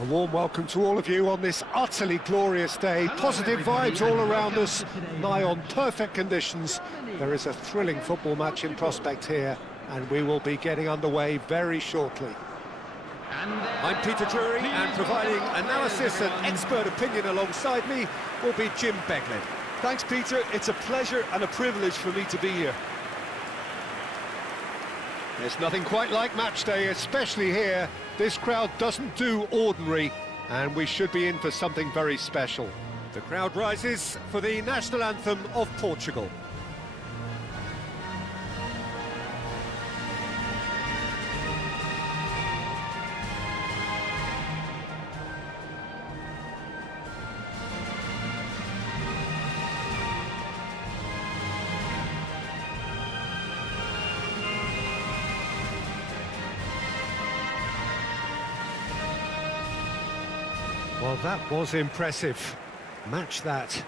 A warm welcome to all of you on this utterly glorious day. Positive vibes all around us, nigh on perfect conditions. There is a thrilling football match in prospect here, and we will be getting underway very shortly. I'm Peter Drury, and providing analysis and expert opinion alongside me will be Jim Beglin. Thanks, Peter. It's a pleasure and a privilege for me to be here. There's nothing quite like match day, especially here. This crowd doesn't do ordinary, and we should be in for something very special. The crowd rises for the national anthem of Portugal. Well, that was impressive. Match that.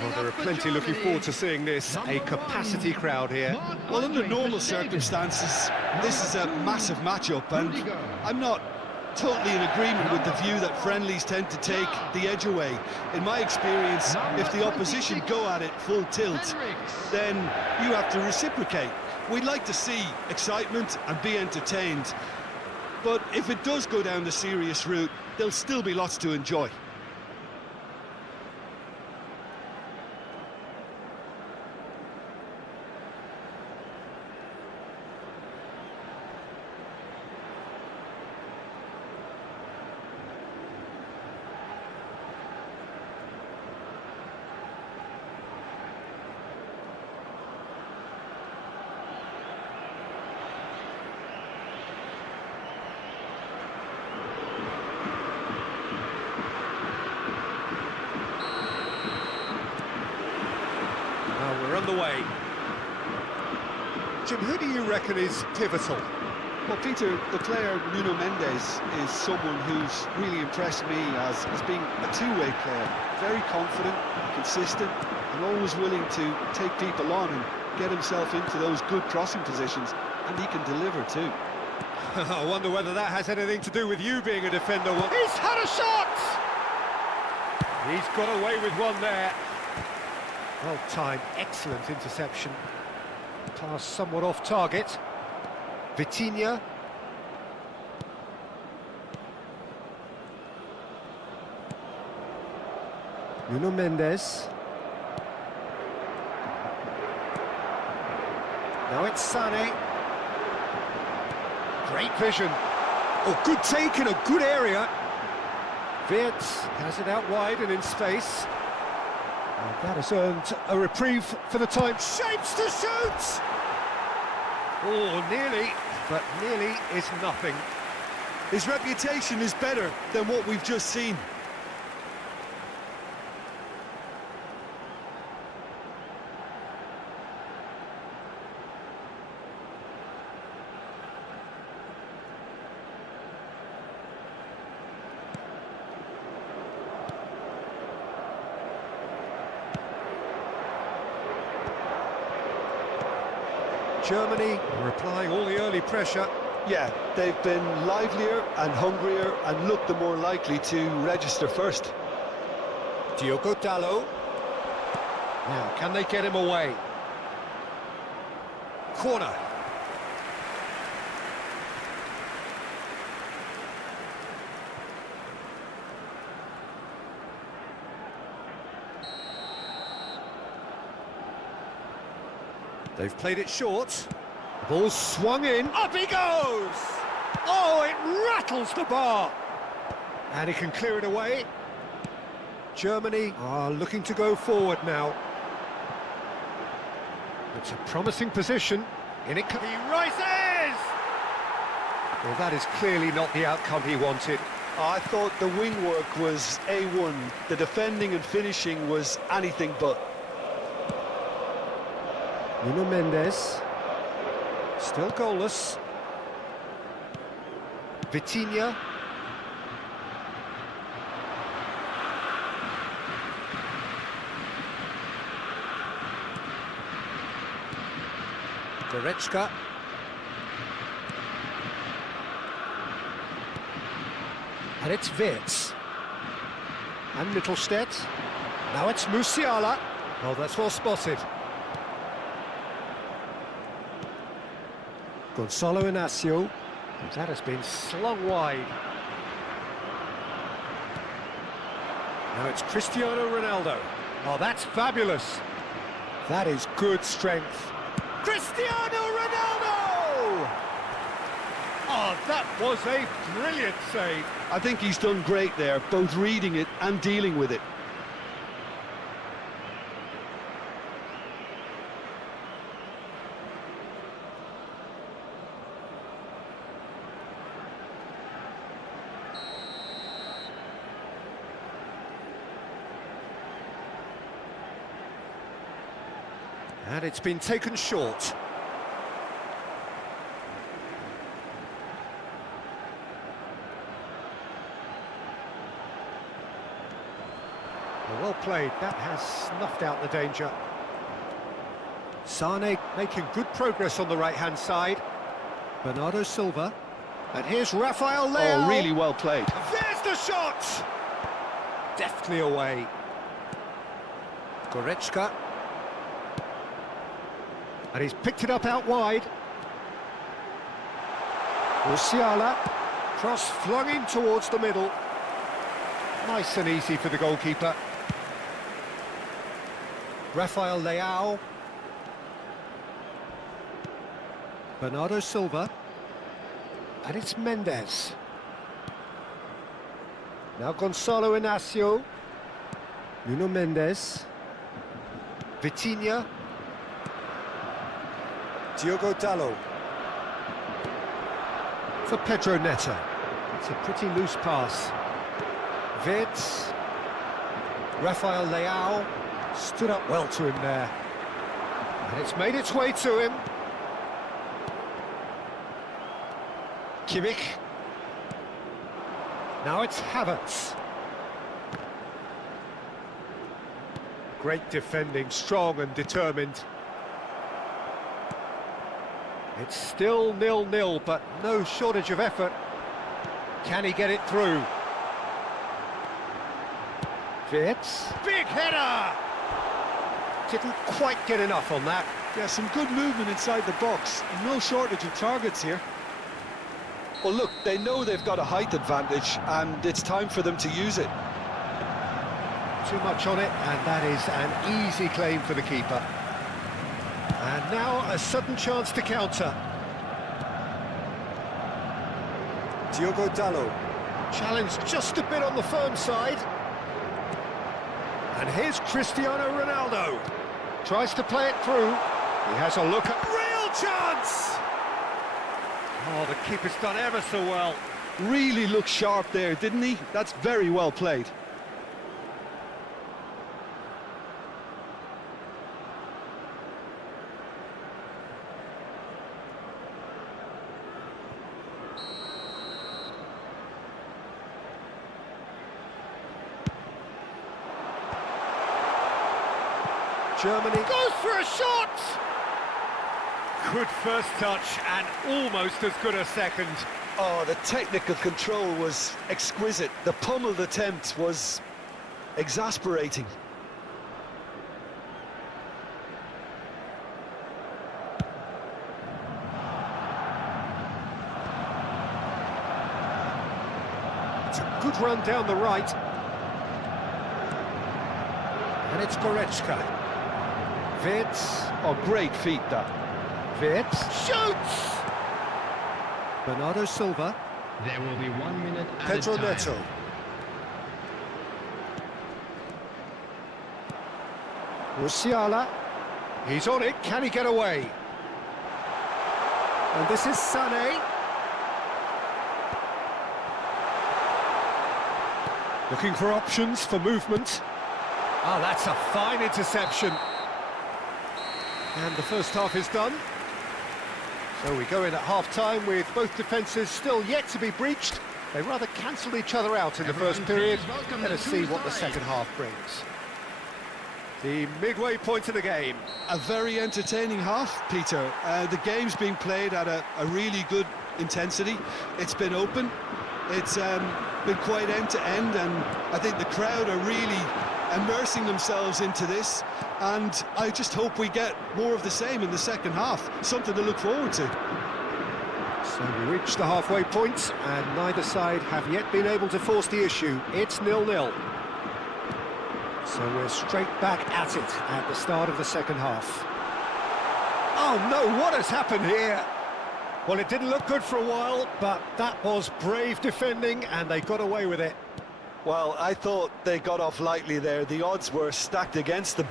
Well, there are plenty looking forward to seeing this, a capacity crowd here. Well, under normal circumstances, this is a massive matchup, and I'm not totally in agreement with the view that friendlies tend to take the edge away. In my experience, if the opposition go at it full tilt, then you have to reciprocate. We'd like to see excitement and be entertained, but if it does go down the serious route, there'll still be lots to enjoy. We're underway. Jim, who do you reckon is pivotal? Well, Peter, the player Nuno Mendes is someone who's really impressed me as being a two-way player. Very confident, consistent, and always willing to take people on and get himself into those good crossing positions, and he can deliver too. I wonder whether that has anything to do with you being a defender. Well, he's had a shot! He's got away with one there. Well timed, excellent interception. Pass somewhat off target. Vitinha. Nuno Mendes. Now it's Sané. Great vision. Oh, good take in a good area. Wirtz has it out wide and in space. And that has earned a reprieve for the time. Shapes to shoot! Oh, nearly, but nearly is nothing. His reputation is better than what we've just seen. Germany are applying all the early pressure. Yeah, they've been livelier and hungrier and looked the more likely to register first. Diogo Dalot. Now, can they get him away? Corner. They've played it short. The ball's swung in. Up he goes! Oh, it rattles the bar. And he can clear it away. Germany are looking to go forward now. It's a promising position. In it, he rises! Well, that is clearly not the outcome he wanted. I thought the wing work was A1. The defending and finishing was anything but. Nuno Mendes. Still goalless. Vitinha. Goretzka. And it's Wirtz. And Mittelstädt. Now it's Musiala. Oh, that's well spotted. Gonzalo Inacio. And that has been slung wide. Now it's Cristiano Ronaldo. Oh, that's fabulous. That is good strength. Cristiano Ronaldo! Oh, that was a brilliant save. I think he's done great there, both reading it and dealing with it. And it's been taken short. Well played, that has snuffed out the danger. Sane making good progress on the right-hand side. Bernardo Silva. And here's Rafael Leao. Oh, really well played. There's the shot! Deftly away. Goretzka. And he's picked it up out wide. Musiala. Cross flung in towards the middle. Nice and easy for the goalkeeper. Rafael Leao. Bernardo Silva. And it's Mendes. Now Gonzalo Inacio. Nuno Mendes. Vitinha. Diogo Dalot. For Pedro Neto. It's a pretty loose pass. Wirtz. Rafael Leao. Stood up well to him there. And it's made its way to him. Kimmich. Now it's Havertz. Great defending, strong and determined. It's still 0-0, but no shortage of effort. Can he get it through? Wirtz. Big header! Didn't quite get enough on that. Yeah, some good movement inside the box. No shortage of targets here. Well, look, they know they've got a height advantage, and it's time for them to use it. Too much on it, and that is an easy claim for the keeper. And now a sudden chance to counter. Diogo Dalot. Challenged just a bit on the firm side. And here's Cristiano Ronaldo. Tries to play it through. He has a look at... Real chance! Oh, the keeper's done ever so well. Really looked sharp there, didn't he? That's very well played. Germany goes for a shot! Good first touch and almost as good a second. Oh, the technical control was exquisite. The pummeled attempt was exasperating. It's a good run down the right. And it's Goretzka. Wirtz. Oh, great feat, that. Wirtz shoots! Bernardo Silva. There will be 1 minute Pedro added time. Neto. Musiala. He's on it. Can he get away? And this is Sané. Looking for options for movement. Oh, that's a fine interception. And the first half is done. So we go in at half-time with both defences still yet to be breached. They rather cancelled each other out in the first period. Let us see what the second half brings. The midway point of the game. A very entertaining half, Peter. The game's being played at a really good intensity. It's been open. It's been quite end-to-end, and I think the crowd are really immersing themselves into this, and I just hope we get more of the same in the second half. Something to look forward to. So we reach the halfway point, and neither side have yet been able to force the issue. It's 0-0. So we're straight back at it at the start of the second half. Oh no, what has happened here? Well, it didn't look good for a while, but that was brave defending, and they got away with it. Well, I thought they got off lightly there. The odds were stacked against them.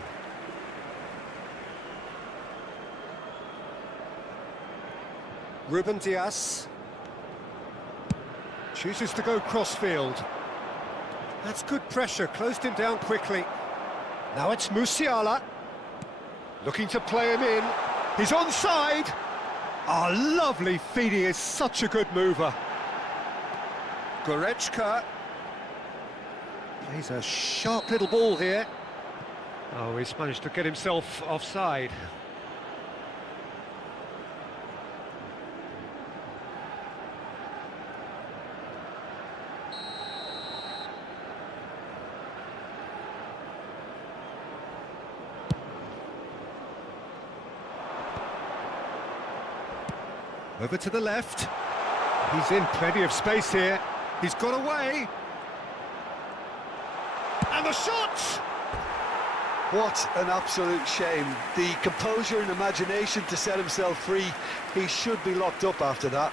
Ruben Dias chooses to go crossfield. That's good pressure, closed him down quickly. Now it's Musiala, looking to play him in. He's onside. Oh, lovely feed, he is such a good mover. Goretzka plays a sharp little ball here. Oh, he's managed to get himself offside. Over to the left. He's in plenty of space here. He's got away. And the shot! What an absolute shame. The composure and imagination to set himself free. He should be locked up after that.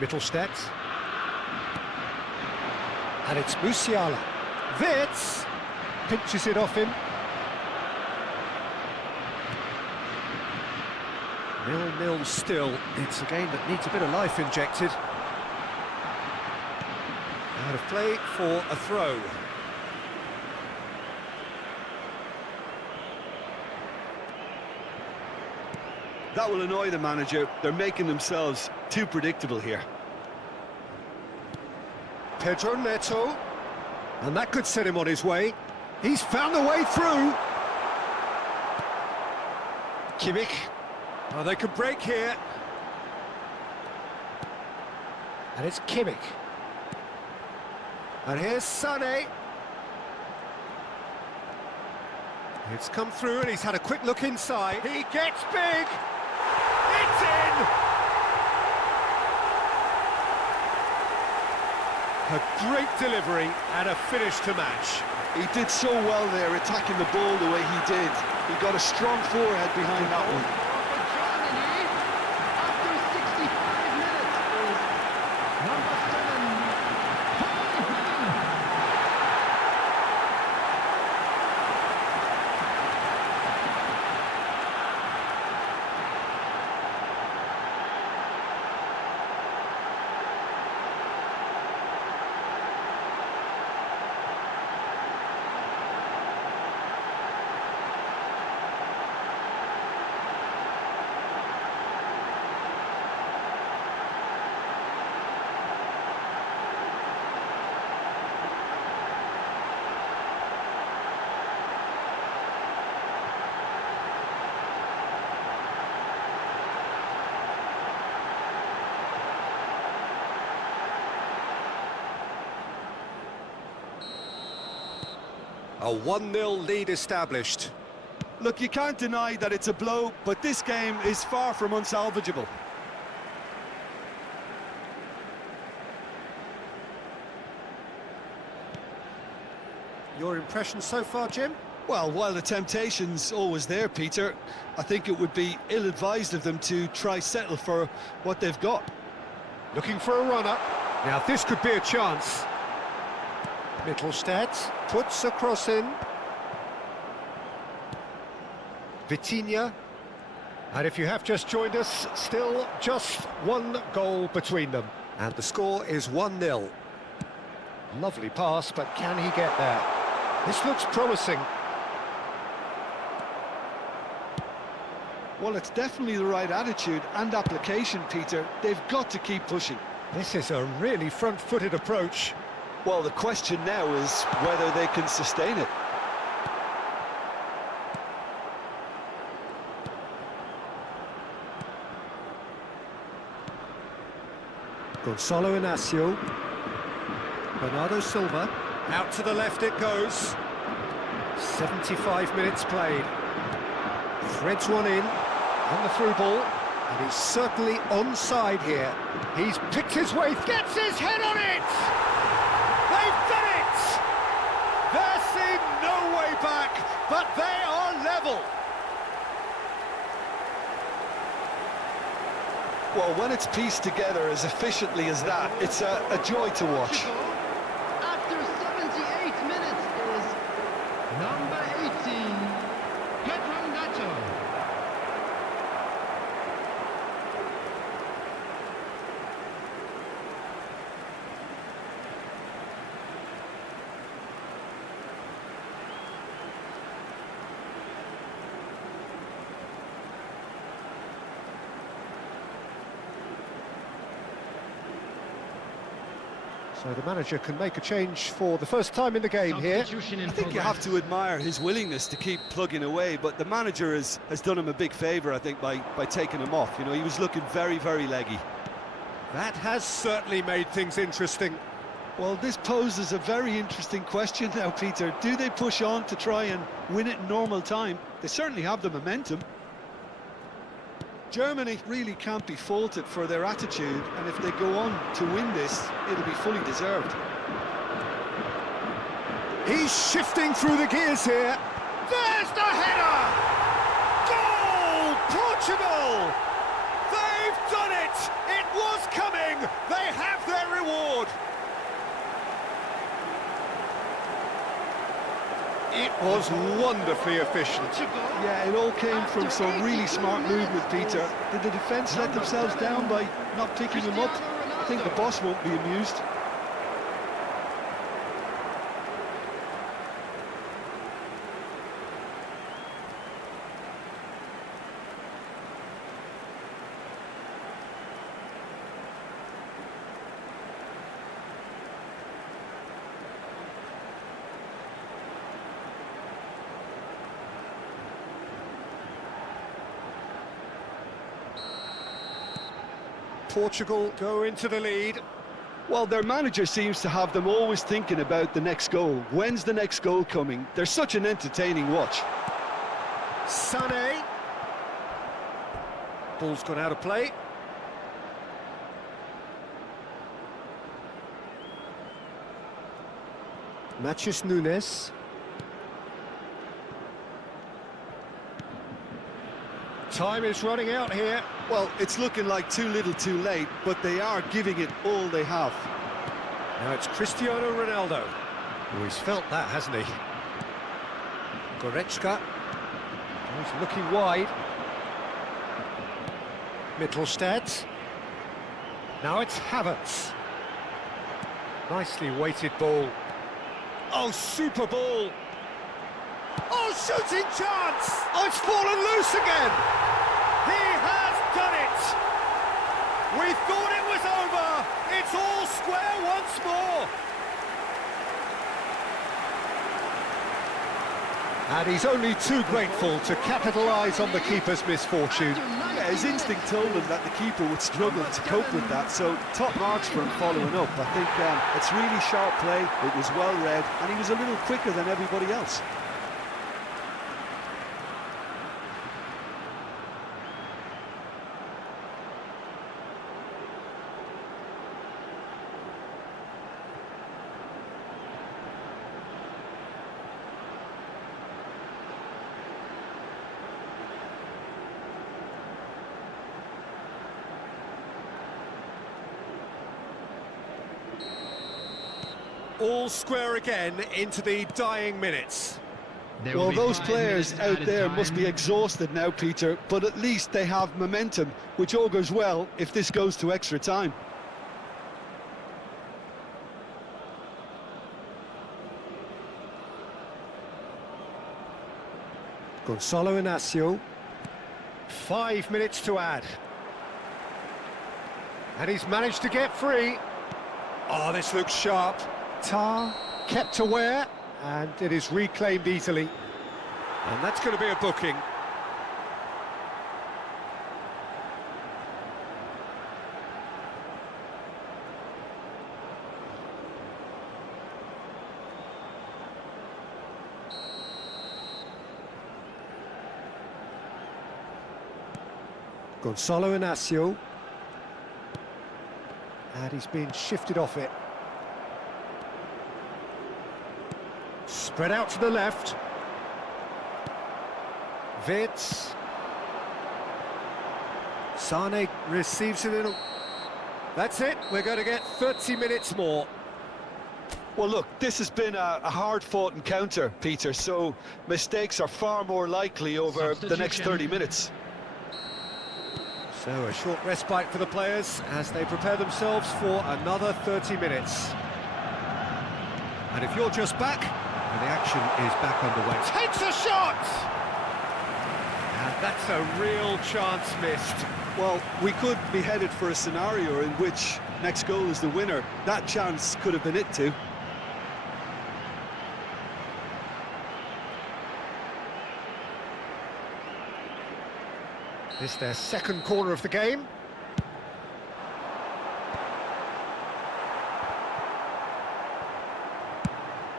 Mittelstadt. And it's Musiala. Wirtz pinches it off him. 0-0 still. It's a game that needs a bit of life injected. Out of play for a throw. That will annoy the manager. They're making themselves too predictable here. Pedro Neto. And that could set him on his way. He's found the way through. Kimmich. Oh, they could break here. And it's Kimmich. And here's Sané. It's come through and he's had a quick look inside. He gets big. It's in! A great delivery and a finish to match. He did so well there, attacking the ball the way he did. He got a strong forehead behind that one. A 1-0 lead established. Look, you can't deny that it's a blow, but this game is far from unsalvageable. Your impression so far, Jim? Well, while the temptation's always there, Peter, I think it would be ill-advised of them to try settle for what they've got. Looking for a runner. Now this could be a chance. Mittelstadt puts a cross in. Vitinha. And if you have just joined us, still just one goal between them. And the score is 1-0. Lovely pass, but can he get there? This looks promising. Well, it's definitely the right attitude and application, Peter. They've got to keep pushing. This is a really front-footed approach. Well, the question now is whether they can sustain it. Gonzalo Inacio. Bernardo Silva. Out to the left it goes. 75 minutes played. Threads one in. And the through ball. And he's certainly onside here. He's picked his way, gets his head on it! They've done it! There seemed no way back, but they are level. Well, when it's pieced together as efficiently as that, it's a joy to watch. After 78 minutes is number 18, Pedro Neto. So the manager can make a change for the first time in the game here. I think you have to admire his willingness to keep plugging away, but the manager has done him a big favour, I think, by taking him off. You know, he was looking very, very leggy. That has certainly made things interesting. Well, this poses a very interesting question now, Peter. Do they push on to try and win it in normal time? They certainly have the momentum. Germany really can't be faulted for their attitude, and if they go on to win this, it'll be fully deserved. He's shifting through the gears here. There's the header! Goal! Portugal! They've done it! It was coming! They have their reward! It was wonderfully efficient. Yeah, it all came from some really smart movement, Peter. Did the defence let themselves down by not picking him up? I think the boss won't be amused. Portugal go into the lead. Well, their manager seems to have them always thinking about the next goal. When's the next goal coming? They're such an entertaining watch. Sané. Ball's gone out of play. Matheus Nunes. Time is running out here. Well, it's looking like too little too late, but they are giving it all they have. Now it's Cristiano Ronaldo. Oh, he's felt that, hasn't he? Goretzka. He's looking wide. Mittelstadt. Now it's Havertz. Nicely weighted ball. Oh, super ball. Oh, shooting chance! Oh, it's fallen loose again! He has done it! We thought it was over! It's all square once more! And he's only too grateful to capitalise on the keeper's misfortune. Yeah, his instinct told him that the keeper would struggle to cope with that, so top marks for him following up. I think it's really sharp play, it was well read, and he was a little quicker than everybody else. All square again into the dying minutes. There will Well, be those 5 players minutes out added there time. must be exhausted now, Peter, but at least they have momentum, which augurs well if this goes to extra time. Gonzalo Inacio. 5 minutes to add. And he's managed to get free. Oh, this looks sharp. Tar kept aware, and it is reclaimed easily. And that's going to be a booking. Gonzalo Inacio. And he's been shifted off it. Spread out to the left. Vitz. Sane receives it in. That's it, we're going to get 30 minutes more. Well, look, this has been a hard-fought encounter, Peter, so mistakes are far more likely over the next 30 minutes. So a short respite for the players as they prepare themselves for another 30 minutes. And if you're just back, well, the action is back underway. Takes a shot! And that's a real chance missed. Well, we could be headed for a scenario in which next goal is the winner. That chance could have been it too. This their second corner of the game.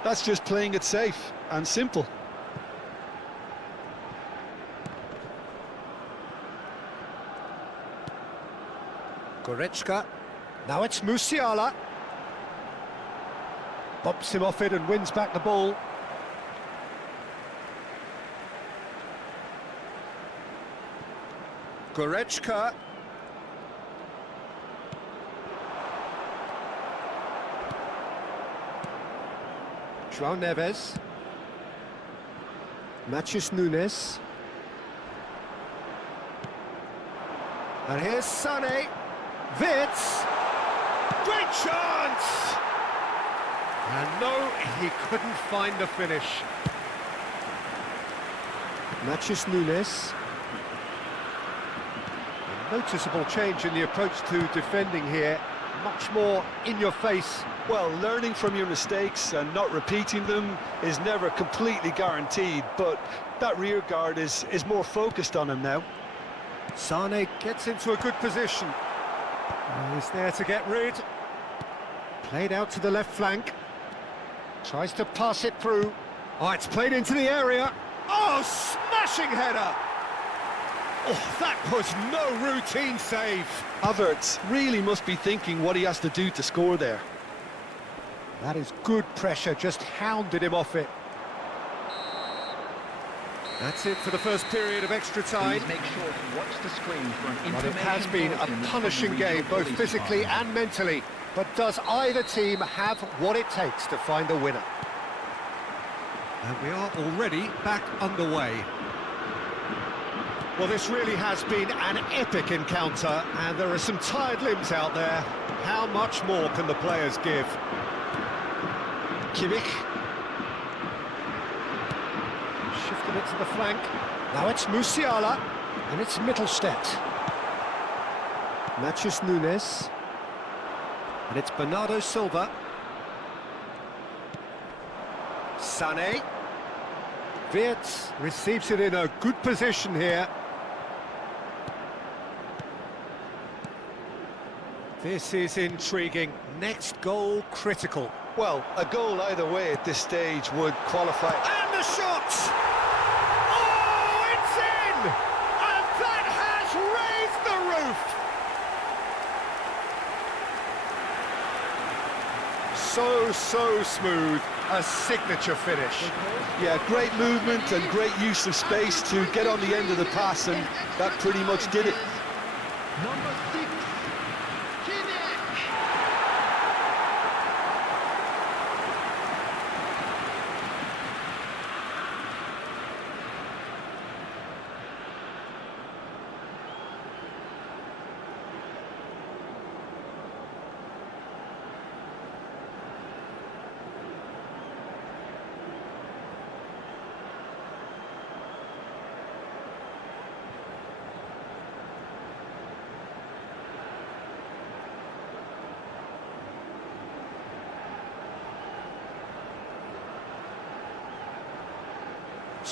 That's just playing it safe and simple. Goretzka. Now it's Musiala. Bumps him off it and wins back the ball. Goretzka. João Neves. Matheus Nunes. And here's Sané. Vitz. Great chance! And no, he couldn't find the finish. Matheus Nunes. A noticeable change in the approach to defending here. Much more in your face. Well, learning from your mistakes and not repeating them is never completely guaranteed, but that rear guard is more focused on him now. Sane gets into a good position. He's there to get rid. Played out to the left flank. Tries to pass it through. Oh, it's played into the area. Oh, smashing header! Oh, that was no routine save. Havertz really must be thinking what he has to do to score there. That is good pressure, just hounded him off it. That's it for the first period of extra time. Please make sure to watch the screen for an But it has been a bulletin punishing from the game, regional both police physically department. and mentally. But does either team have what it takes to find a winner? And we are already back underway. Well, this really has been an epic encounter, and there are some tired limbs out there. How much more can the players give? Kimmich. Shifted it to the flank. Now it's Musiala, and it's Mittelstadt. Matheus Nunes. And it's Bernardo Silva. Sané. Wirtz receives it in a good position here. This is intriguing. Next goal critical. Well, a goal either way at this stage would qualify. And the shot! Oh, it's in! And that has raised the roof! So smooth. A signature finish. Yeah, great movement and great use of space to get on the end of the pass, and that pretty much did it. Number 6, Kimmich.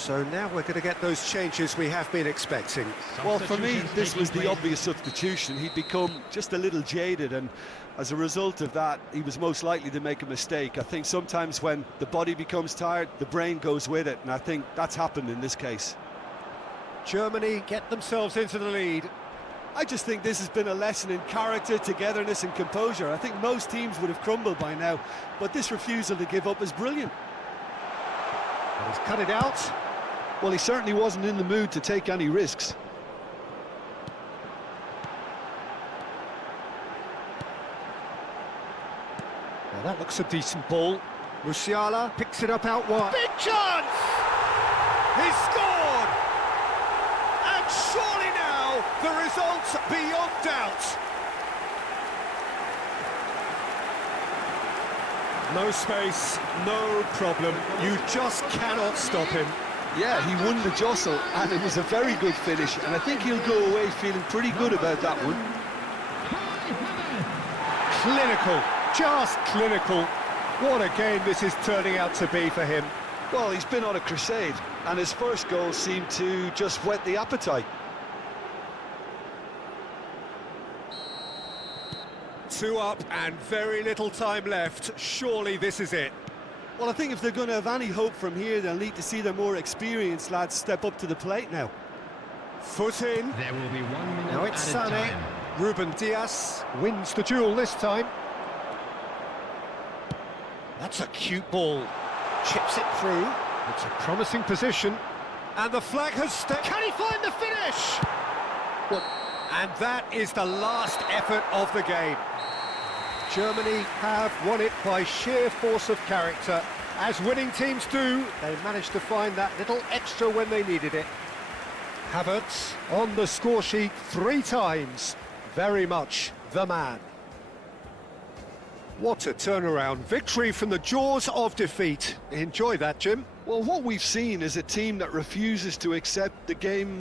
So now we're going to get those changes we have been expecting. Well, for me, Substitutions this taking was the place. obvious substitution. He'd become just a little jaded, and as a result of that, he was most likely to make a mistake. I think sometimes when the body becomes tired, the brain goes with it, and I think that's happened in this case. Germany get themselves into the lead. I just think this has been a lesson in character, togetherness and composure. I think most teams would have crumbled by now, but this refusal to give up is brilliant. And he's cut it out. Well, he certainly wasn't in the mood to take any risks. Now that looks a decent ball. Musiala picks it up out wide. Big chance! He scored! And surely now the result's beyond doubt. No space, no problem. You just cannot stop him. Yeah, he won the jostle, and it was a very good finish, and I think he'll go away feeling pretty good about that one. Clinical, just clinical. What a game this is turning out to be for him. Well, he's been on a crusade, and his first goal seemed to just whet the appetite. 2 up and very little time left. Surely this is it. Well, I think if they're going to have any hope from here, they'll need to see their more experienced lads step up to the plate now. Foot in. There will be 1 minute Now it's added Sané. time. Ruben Diaz wins the duel this time. That's a cute ball. Chips it through. It's a promising position. And the flag has stepped. Can he find the finish? Well, and that is the last effort of the game. Germany have won it by sheer force of character. As winning teams do, they managed to find that little extra when they needed it. Havertz on the score sheet 3 times. Very much the man. What a turnaround. Victory from the jaws of defeat. Enjoy that, Jim. Well, what we've seen is a team that refuses to accept the game